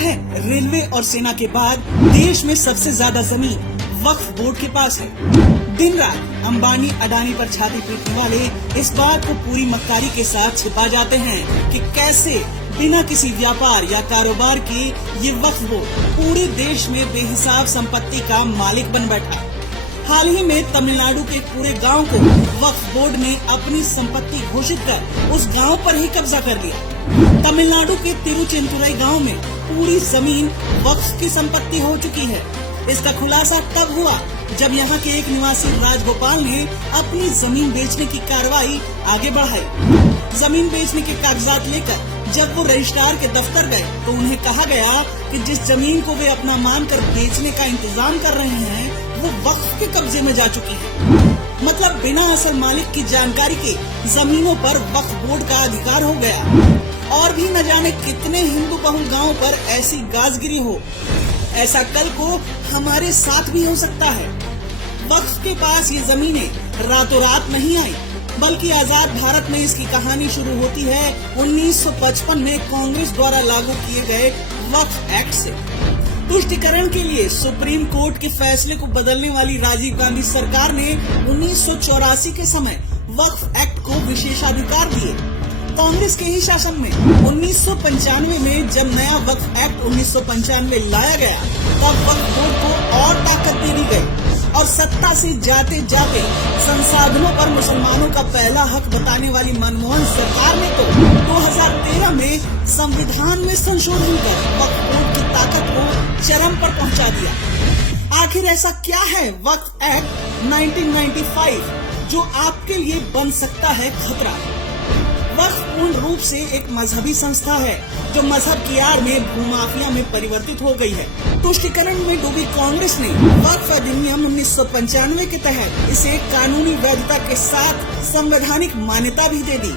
है रेलवे और सेना के बाद देश में सबसे ज्यादा जमीन वक्फ बोर्ड के पास है। दिन रात अंबानी अडानी पर छाती पीटने वाले इस बात को पूरी मक्कारी के साथ छिपा जाते हैं कि कैसे बिना किसी व्यापार या कारोबार के ये वक्फ बोर्ड पूरे देश में बेहिसाब संपत्ति का मालिक बन बैठा। हाल ही में तमिलनाडु के पूरे गांव को वक्फ बोर्ड ने अपनी संपत्ति घोषित कर उस गांव पर ही कब्जा कर लिया। तमिलनाडु के तिरुचेंतुरई गांव में पूरी जमीन वक्फ की संपत्ति हो चुकी है। इसका खुलासा तब हुआ जब यहाँ के एक निवासी राजगोपाल ने अपनी जमीन बेचने की कार्रवाई आगे बढ़ाई। जमीन बेचने के कागजात लेकर जब वो रजिस्ट्रार के दफ्तर गए तो उन्हें कहा गया कि जिस जमीन को वे अपना मानकर बेचने का इंतजाम कर रहे हैं वो वक्फ के कब्जे में जा चुकी है। मतलब बिना असल मालिक की जानकारी के जमीनों पर वक्फ बोर्ड का अधिकार हो गया। और भी न जाने कितने हिंदू बहुल गाँव पर ऐसी गाजगिरी हो। ऐसा कल को हमारे साथ भी हो सकता है। वक्फ के पास ये जमीनें रातों रात नहीं आई, बल्कि आजाद भारत में इसकी कहानी शुरू होती है 1955 में कांग्रेस द्वारा लागू किए गए वक्फ एक्ट से। तुष्टिकरण के लिए सुप्रीम कोर्ट के फैसले को बदलने वाली राजीव गांधी सरकार ने 1984 के समय वक्फ एक्ट को विशेषाधिकार दिए। कांग्रेस के ही शासन में 1995 में जब नया वक्फ एक्ट 1995 लाया गया तब वक्फ बोर्ड को और ताकत दे दी गई और सत्ता से जाते जाते संसाधनों पर मुसलमानों का पहला हक बताने वाली मनमोहन सरकार ने तो 2013 में संविधान में संशोधन कर वक्फ बोर्ड की ताकत को चरम पर पहुंचा दिया। आखिर ऐसा क्या है वक्फ एक्ट 1995 जो आपके लिए बन सकता है खतरा? वक्फ पूर्ण रूप से एक मजहबी संस्था है जो मजहब की आड़ में भूमाफिया में परिवर्तित हो गई है। तुष्टिकरण में डूबी कांग्रेस ने वक्फ अधिनियम 1995 के तहत इसे कानूनी वैधता के साथ संवैधानिक मान्यता भी दे दी।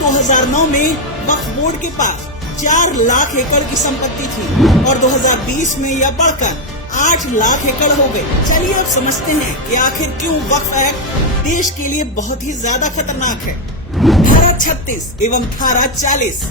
2009 में वक्फ बोर्ड के पास 4 लाख एकड़ की संपत्ति थी और 2020 में यह बढ़कर 8 लाख एकड़ हो गई। चलिए अब समझते हैं कि आखिर क्यों वक्फ एक्ट देश के लिए बहुत ही ज्यादा खतरनाक है। धारा 36 एवं धारा 40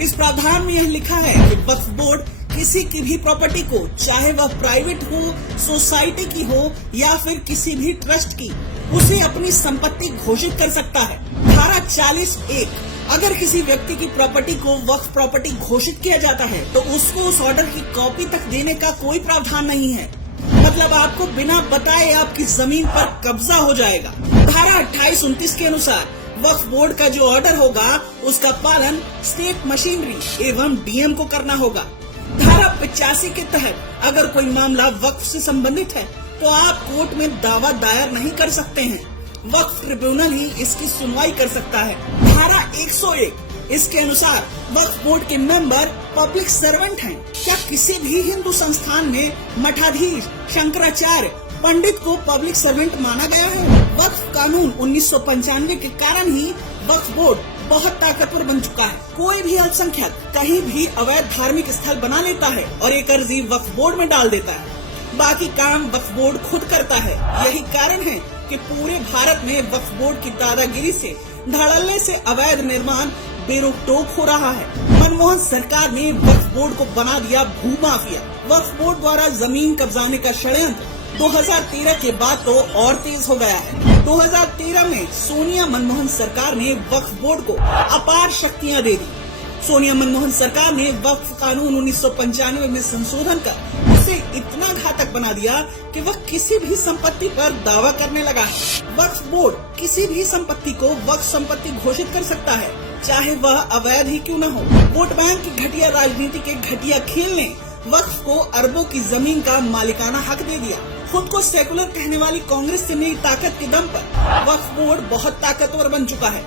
इस प्रावधान में यह लिखा है कि वक्फ बोर्ड किसी की भी प्रॉपर्टी को, चाहे वह प्राइवेट हो, सोसाइटी की हो या फिर किसी भी ट्रस्ट की, उसे अपनी संपत्ति घोषित कर सकता है। धारा 40(1) अगर किसी व्यक्ति की प्रॉपर्टी को वक्फ प्रॉपर्टी घोषित किया जाता है तो उसको उस ऑर्डर की कॉपी तक देने का कोई प्रावधान नहीं है। मतलब आपको बिना बताए आपकी जमीन पर कब्जा हो जाएगा। धारा 28-29 के अनुसार वक्फ बोर्ड का जो ऑर्डर होगा उसका पालन स्टेट मशीनरी एवं डीएम को करना होगा। धारा 85 के तहत अगर कोई मामला वक्फ से संबंधित है तो आप कोर्ट में दावा दायर नहीं कर सकते हैं। वक्फ ट्रिब्यूनल ही इसकी सुनवाई कर सकता है। धारा 101 इसके अनुसार वक्फ बोर्ड के मेंबर पब्लिक सर्वेंट हैं। क्या किसी भी हिंदू संस्थान में मठाधीश, शंकराचार्य, पंडित को पब्लिक सर्वेंट माना गया है? वक्फ कानून 1995 के कारण ही वक्फ बोर्ड बहुत ताकतवर बन चुका है। कोई भी अल्पसंख्यक कहीं भी अवैध धार्मिक स्थल बना लेता है और एक अर्जी वक्फ बोर्ड में डाल देता है। बाकी काम वक्फ बोर्ड खुद करता है। यही कारण है कि पूरे भारत में वक्फ बोर्ड की दादागिरी से, धड़ल्ले से अवैध निर्माण बेरोक-टोक हो रहा है। मनमोहन सरकार ने वक्फ बोर्ड को बना दिया भूमाफिया। वक्फ बोर्ड द्वारा जमीन कब्जाने का षड्यंत्र 2013 के बाद तो और तेज हो गया है। 2013 में सोनिया मनमोहन सरकार ने वक्फ बोर्ड को अपार शक्तियां दे दी। सोनिया मनमोहन सरकार ने वक्फ कानून 1995 में संशोधन कर उसे इतना घातक बना दिया कि वह किसी भी संपत्ति पर दावा करने लगा है। वक्फ बोर्ड किसी भी संपत्ति को वक्फ संपत्ति घोषित कर सकता है, चाहे वह अवैध ही क्यों न हो। वोट बैंक की घटिया राजनीति के घटिया खेल ने वक्फ को अरबों की जमीन का मालिकाना हक दे दिया। खुद को सेकुलर कहने वाली कांग्रेस से मेरी ताकत के दम पर वक्फ बोर्ड बहुत ताकतवर बन चुका है।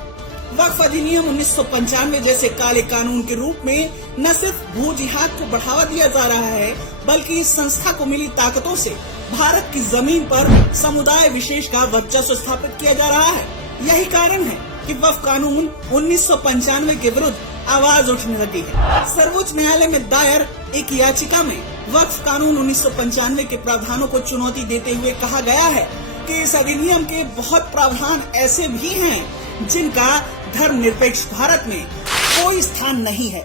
वक्फ अधिनियम 1995 जैसे काले कानून के रूप में न सिर्फ भू जिहाद को बढ़ावा दिया जा रहा है, बल्कि इस संस्था को मिली ताकतों से भारत की जमीन पर समुदाय विशेष का वर्चस्व स्थापित किया जा रहा है। यही कारण है कि वक्फ कानून 1995 के विरुद्ध आवाज उठने लगी है। सर्वोच्च न्यायालय में दायर एक याचिका में वक्फ कानून 1995 के प्रावधानों को चुनौती देते हुए कहा गया है कि इस अधिनियम के बहुत प्रावधान ऐसे भी हैं जिनका धर्मनिरपेक्ष भारत में कोई स्थान नहीं है।